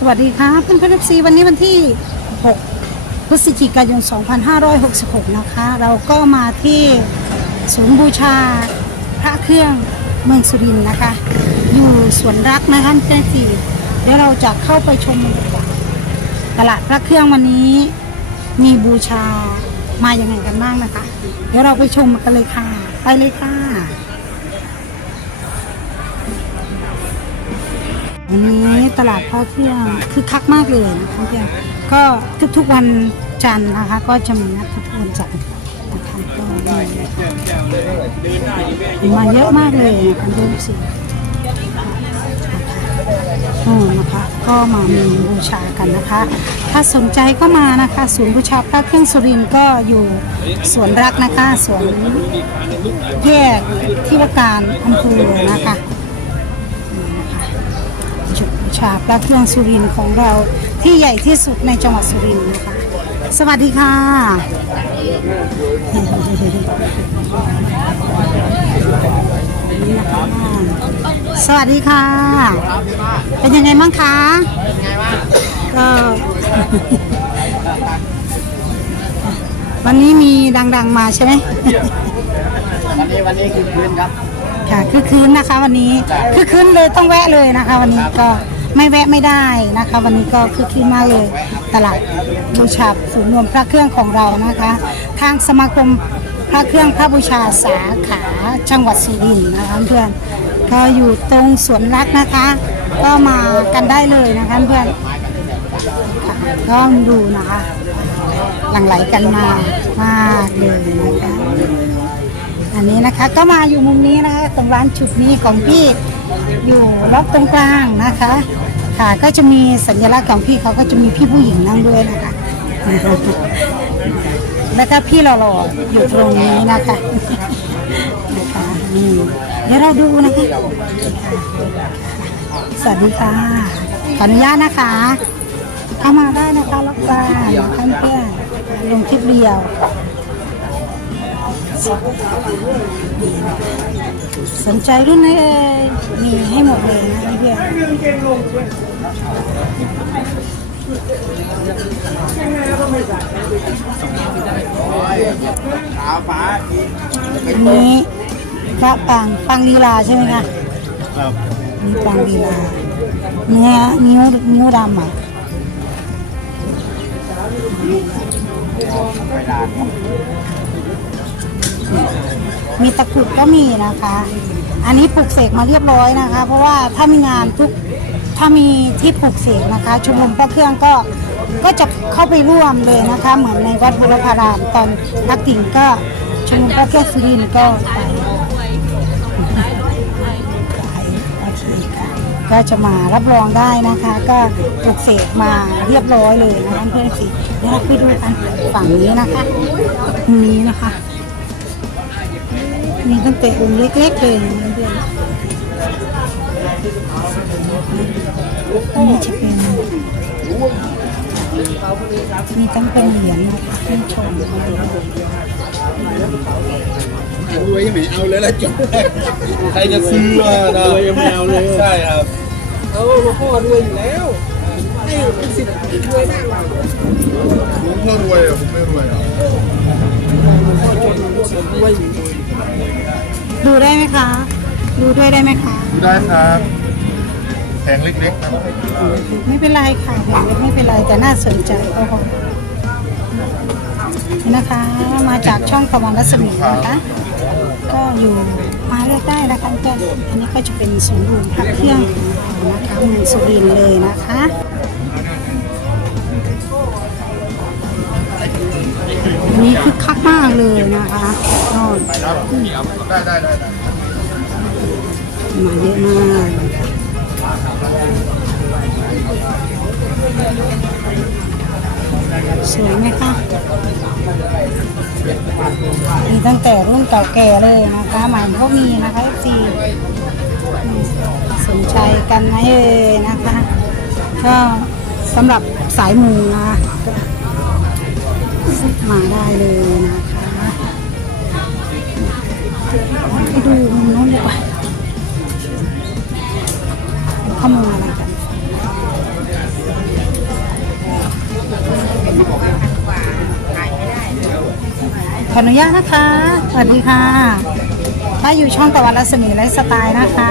สวัสดีค่ะเพื่อนเพื่อนซีวันนี้วันที่ 6 พฤศจิกายน 2566 นะคะ เราก็มาที่ศูนย์บูชาพระเครื่องเมืองสุรินทร์นะคะ อยู่สวนรักนะคะเพื่อนซีเดี๋ยวเราจะเข้าไปชมตลาดพระเครื่องวันนี้มีบูชามาอย่างไงกันบ้างนะคะ เดี๋ยวเราไปชมกันเลยค่ะ ไปเลยค่ะ วันนี้ตลาดพระเครื่องคือคักมากเลยนะคะเพื่อนก็ทุกๆวันจันทร์นะคะ ก็จะมีนัดทุกวันจันทร์นะคะก็มีมาเยอะมากเลยนะคะดูสิอืมนะคะก็มามีบูชากันนะคะ ถ้าสนใจก็มานะคะศูนย์บูชาพระเครื่องสุรินก็อยู่สวนรักนะคะสวนแยกที่ว่าการอำเภอนะคะ ชาพระเครื่องสุรินทร์ของเราที่ใหญ่ที่สุดในจังหวัดสุรินทร์นะคะสวัสดีค่ะนี่นะคะสวัสดีค่ะ เป็นยังไงบ้างคะก็วันนี้มีดังๆมาใช่ไหมวันนี้วันนี้คือคืนครับ ค่ะคือคืนนะคะ วันนี้คือคืนเลยต้องแวะเลยนะคะ วันนี้ก็ ไม่แวะไม่ได้นะคะ วันนี้ก็คือคืนมากเลยตลาดบูชาศูนย์รวมพระเครื่องของเรานะคะ ทางสมาคมพระเครื่องพระบูชาสาขาจังหวัดสุรินทร์นะคะเพื่อนก็อยู่ตรงสวนรักนะคะ ก็มากันได้เลยนะคะเพื่อนก็ดูนะคะ หลั่งไหลกันมามากเลยนะคะอันนี้นะคะก็มาอยู่มุมนี้นะคะตรงร้านจุดนี้ของพี่อยู่ล็อกตรงกลางนะคะ ค่ะก็จะมีสัญลักษณ์ของพี่เขาก็จะมีพี่ผู้หญิงนั่งด้วยนะคะ แล้วก็พี่หล่อๆอยู่ตรงนี้นะคะนะคะนี่เดี๋ยวเราดูนะคะสวัสดีค่ะขออนุญาตนะคะเข้ามาได้นะคะล็อกกลางท่านเพื่อนลงคลิปเดียว สนใจรุ่นไหนเอ่ยมีให้หมดเลยนะเพื่อนอันนี้พระปังปังลีลาใช่ไหมคะครับนี่ปังลีลาเนื้อนิ้วนิ้วดำอะ มีตะกรุดก็มีนะคะ อันนี้ปลูกเสกมาเรียบร้อยนะคะ เพราะว่าถ้ามีงานทุกถ้ามีที่ปลูกเสกนะคะ ชุมนุมพระเครื่องก็ก็จะเข้าไปร่วมเลยนะคะ เหมือนในวัดบุรพารามตอนพักติ่งก็ชุมนุมพระเครื่องสุรินทร์ก็ไปก็จะมารับรองได้นะคะ ก็ปลูกเสกมาเรียบร้อยเลยนะคะเพื่อนสิเดี๋ยวเราไปดูกันฝั่งนี้นะคะตรงนี้นะคะ มีตั้งแต่องค์เล็กๆเลยนะเพื่อนอันนี้จะเป็นมีตั้งเป็นเหรียญนะคะท่านชมรวยยังไม่เอาเลยละจบใครจะซื้อนะรวยยังไม่เอาเลยใช่ครับเอาหัวพ่อรวยอยู่แล้วให้สิบรวยมากกว่าผมพ่อรวยอะผมไม่รวยอะรวยอยู่ ดูได้ไหมคะ ดูด้วยได้ไหมคะได้ครับแพงเล็กๆครับไม่เป็นไรค่ะแบบนี้ไม่เป็นไรแต่น่าสนใจก็พอนี่นะคะ มาจากช่องตะวันรัศมีนะคะ ก็อยู่มาเลือกได้นะคะเพื่อนอันนี้ก็จะเป็นศูนย์รวมพระเครื่องของเรานะคะเมืองสุรินทร์เลยนะคะอันนี้คือคักมากเลยนะคะ ได้ได้ได้ได้มาเยอะมากสวยไหมคะมีตั้งแต่รุ่นเก่าแก่เลยนะคะหม่ก็มีนะคะซีสนใจกันนะเอ่ยนะคะก็สำหรับสายมูนะคะมาได้เลยนะคะ ดูมุมนู้นดีกว่าข้อมูลอะไรกันขออนุญาตนะคะ สวัสดีค่ะ ถ้าอยู่ช่องตะวันรัศมีและสไตล์นะคะ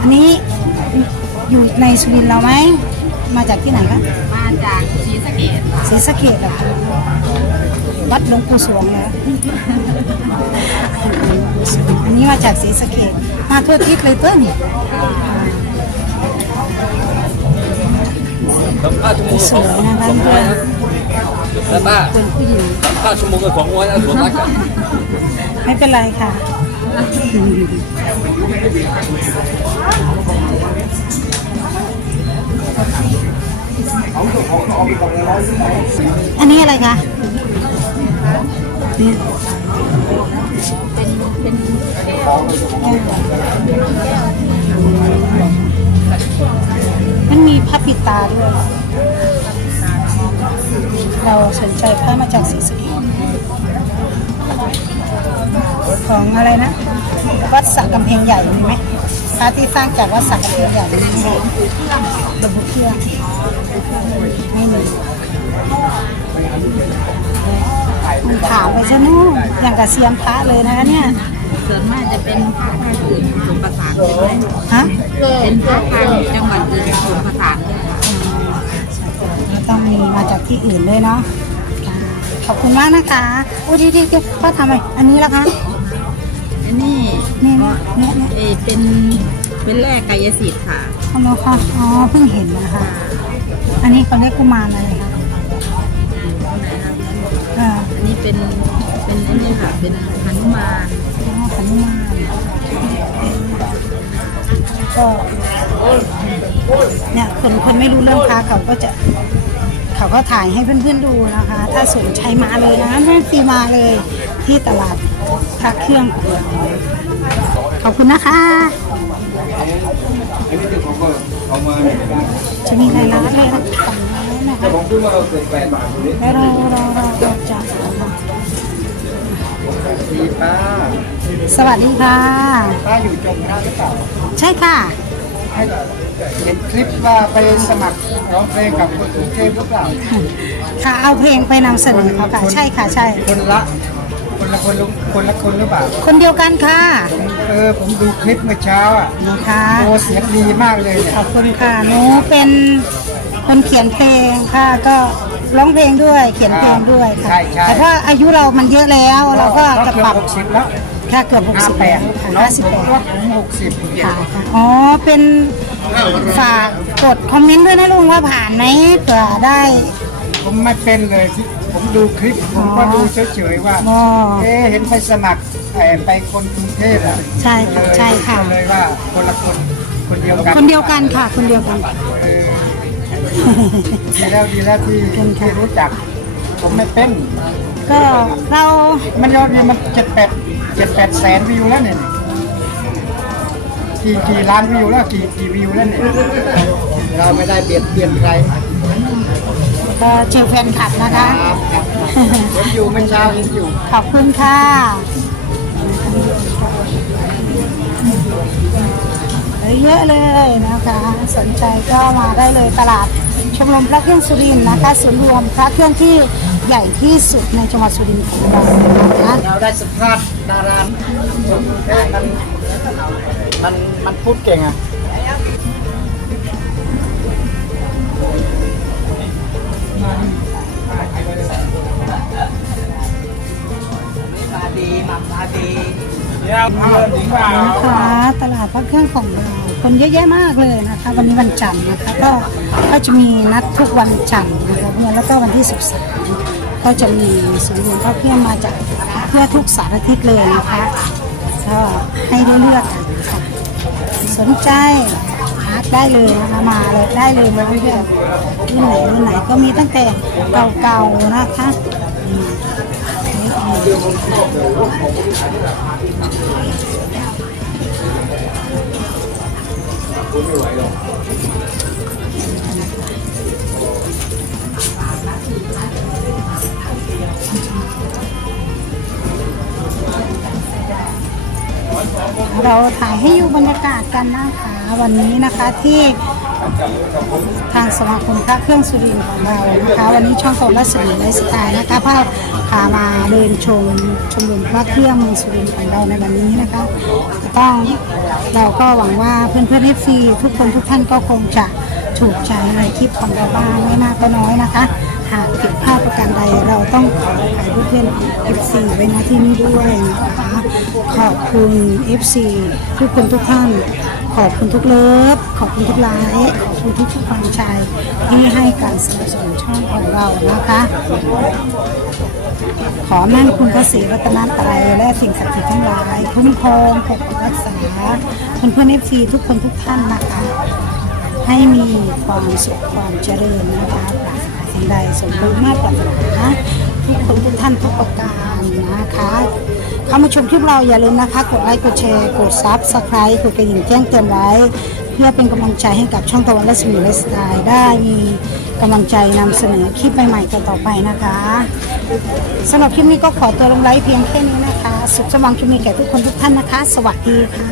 อันนี้อยู่ในสุรินเราไหม มาจากที่ไหนคะ มาจากศรีสะเกดศรีสะเกดเหรอ หลวงปู่สวงเลยอันนี้มาจากศรีสะเกดมาทั่วทิศเลยเต้นสัมภาษณ์ชั่วโมงสวยนะคะเพื่อนแล้วป้าเป็นผู้หญิงสัมภาษณ์ชั่วโมงละสองร้อยนะส่วนมากกันไม่เป็นไรค่ะอันนี้อะไรคะ นี่เป็นเป็นแก้วมันมีผ้าปิดตาด้วย เราสนใจผ้ามาจากสีสเกษของอะไรนะ วัดสักกำแพงใหญ่มีไหมพระที่สร้างจากวัดสักกำแพงใหญ่มีไหมระบบเครื่องไม่มี ถามไปซะนู่นอย่างกับเซียมพระเลยนะคะเนี่ยส่วนมากจะเป็นภาคอื่นผสมผสานกันเลยฮะเป็นภาคทางจังหวัดอื่นผสมผสานเลยค่ะต้องมีมาจากที่อื่นด้วยเนาะค่ะขอบคุณมากนะคะอุ้ยที่ที่ที่พ่อทำอะไรอันนี้ละคะอันนี้นี่ก็เนี่ยเนี่ยเออเป็นเป็นแร่กายสิทธิ์ค่ะทำแล้วค่ะอ๋อเพิ่งเห็นนะคะ อันนี้เขาเรียกกุมารอะไรคะ เอออันนี้เป็นเป็นอันนี้ค่ะเป็นหนุมานอ๋อขันมารก็เนี่ยคนคนไม่รู้เรื่องพระเขาก็จะ เขาก็ถ่ายให้เพื่อนๆดูนะคะ ถ้าสนใจมาเลยนะแม่ตีมาเลยที่ตลาดพระเครื่องของเรา ขอบคุณนะคะอันนี้เจ้าของก็เอามาเนี่ยจะมีรายละเอียดฝั่งนี้นะคะผมซื้อมาเอาเกินแปดบาทเลยแล้วเราเราเราเราจะดีป้าสวัสดีค่ะป้าอยู่จมท่าหรือเปล่าใช่ค่ะให้เห็นคลิปว่าไปสมัครร้องเพลงกับคนกรุงเทพหรือเปล่าค่ะเอาเพลงไปนำเสนอเขาค่ะใช่ค่ะใช่คนละ คนละคนละคนละคนหรือเปล่าคนเดียวกันค่ะ เออผมดูคลิปเมื่อเช้าอะนะคะโอ้เสียงดีมากเลยเนี่ยขอบคุณค่ะหนูเป็นคนเขียนเพลงค่ะ ก็ร้องเพลงด้วยเขียนเพลงด้วยค่ะใช่ใช่แต่ว่าอายุเรามันเยอะแล้ว เราก็จะเกืปอรับบหกสิบแล้วค่ะ เกือบหกห้าสิบแปแล้ดวค่ะน้องห้าสิบผมแปดว่าผมหกสิบค่ะอ๋อเป็นฝากกดคอมเมนต์ด้วยนะลุงว่าผ่านไหมเผื่อได้ ผมไม่เป็นเลยที่ ผมดูคลิปผมก็ดูเฉยๆว่า อ๋อ เอ๊ะเห็นไปสมัครเอ่อไปคนกรุงเทพอะใช่ค่ะใช่ค่ะก็เลยว่าคนละคนคนเดียวกันคนเดียวกันค่ะ คนเดียวกัน เออดีแล้วดีแล้วที่ที่รู้จัก ผมไม่เป็น ก็เรามันยอดเนี่ยมันเจ็ดแปดเจ็ดแปดแสนวิวแล้วเนี่ยกี่กี่ล้านวิวแล้วกี่กี่วิวแล้วเนี่ยเราไม่ได้เบียดเบียนใคร ก็เจอแฟนคลับนะคะครับครับเห็นอยู่เมื่อเช้าเห็นอยู่ ขอบคุณค่ะเยอะเลยนะคะ สนใจก็มาได้เลยตลาดชมรมพระเครื่องสุรินทร์นะคะศูนย์รวมพระเครื่องที่ใหญ่ที่สุดในจังหวัดสุรินทร์ของเรานะคะเราได้สัมภาษณ์ดารามันมันพูดเก่งอ๊ะ มันมันมันพูดเก่งอะนะคะตลาดพระเครื่องของเราคนเยอะแยะมากเลยนะคะ วันนี้วันจันทร์นะคะก็ก็จะมีนัดทุกวันจันทร์นะคะแล้วก็วันที่ 13 ก็จะมีศูนย์รวมพระเครื่องมาจากเพื่อทุกสารทิศเลยนะคะก็ให้ได้เลือกกันค่ะสนใจ หาได้เลยนะคะมาเลยได้เลยมาเพื่อนๆรุ่นไหนรุ่นไหนก็มีตั้งแต่เก่าๆนะคะอืมนี่ เราถ่ายให้อยู่บรรยากาศกันนะคะวันนี้นะคะที่ทางสมาคมพระเครื่องสุรินทร์ของเรานะคะวันนี้ช่องโทรรัศมีไลฟ์สไตล์นะคะพาพามาเดินชมชมรมพระเครื่องเมืองสุรินทร์ของเราในวันนี้นะคะต้องเราก็หวังว่าเพื่อนเพื่อนเอฟซีทุกคนทุกท่านก็คงจะถูกใจในคลิปของเราบ้างไม่มากก็น้อยนะคะหากผิดพลาดประการใดเราต้องขออภัยเพื่อนๆ FC ไว้ณที่นี้ด้วยนะคะ ขอบคุณ FC ทุกคนทุกท่าน ขอบคุณทุกเลิฟ ขอบคุณทุกไลค์ขอบคุณทุกทุกความใจที่ให้การสนับสนุนช่องของเรานะคะ ขอแม่นคุณพระศรีรัตนตรัยและสิ่งศักดิ์สิทธิ์ทั้งหลายคุ้มครองปกปักรักษาเพื่อนเพื่อนเอฟซีทุกคนทุกท่านนะคะ ให้มีความสุขความเจริญนะคะปราศจากสิ่งใดสมบูรณ์มาตรปรารถนาทุกคนทุกท่านทุกประการนะคะ เข้ามาชมคลิปเราอย่าลืมนะคะ กดไลค์กดแชร์กดซับสไครต์กดกระดิ่งแจ้งเตือนไว้ เพื่อเป็นกำลังใจให้กับช่องตะวันและสมีและสไตล์ได้มีกำลังใจนำเสนอคลิปใหม่ๆต่อไปนะคะสำหรับคลิปนี้ก็ขอตัวลงไลค์เพียงแค่นี้นะคะ สุขสว่างคลิปนี้แก่ทุกคนทุกท่านนะคะ สวัสดีค่ะ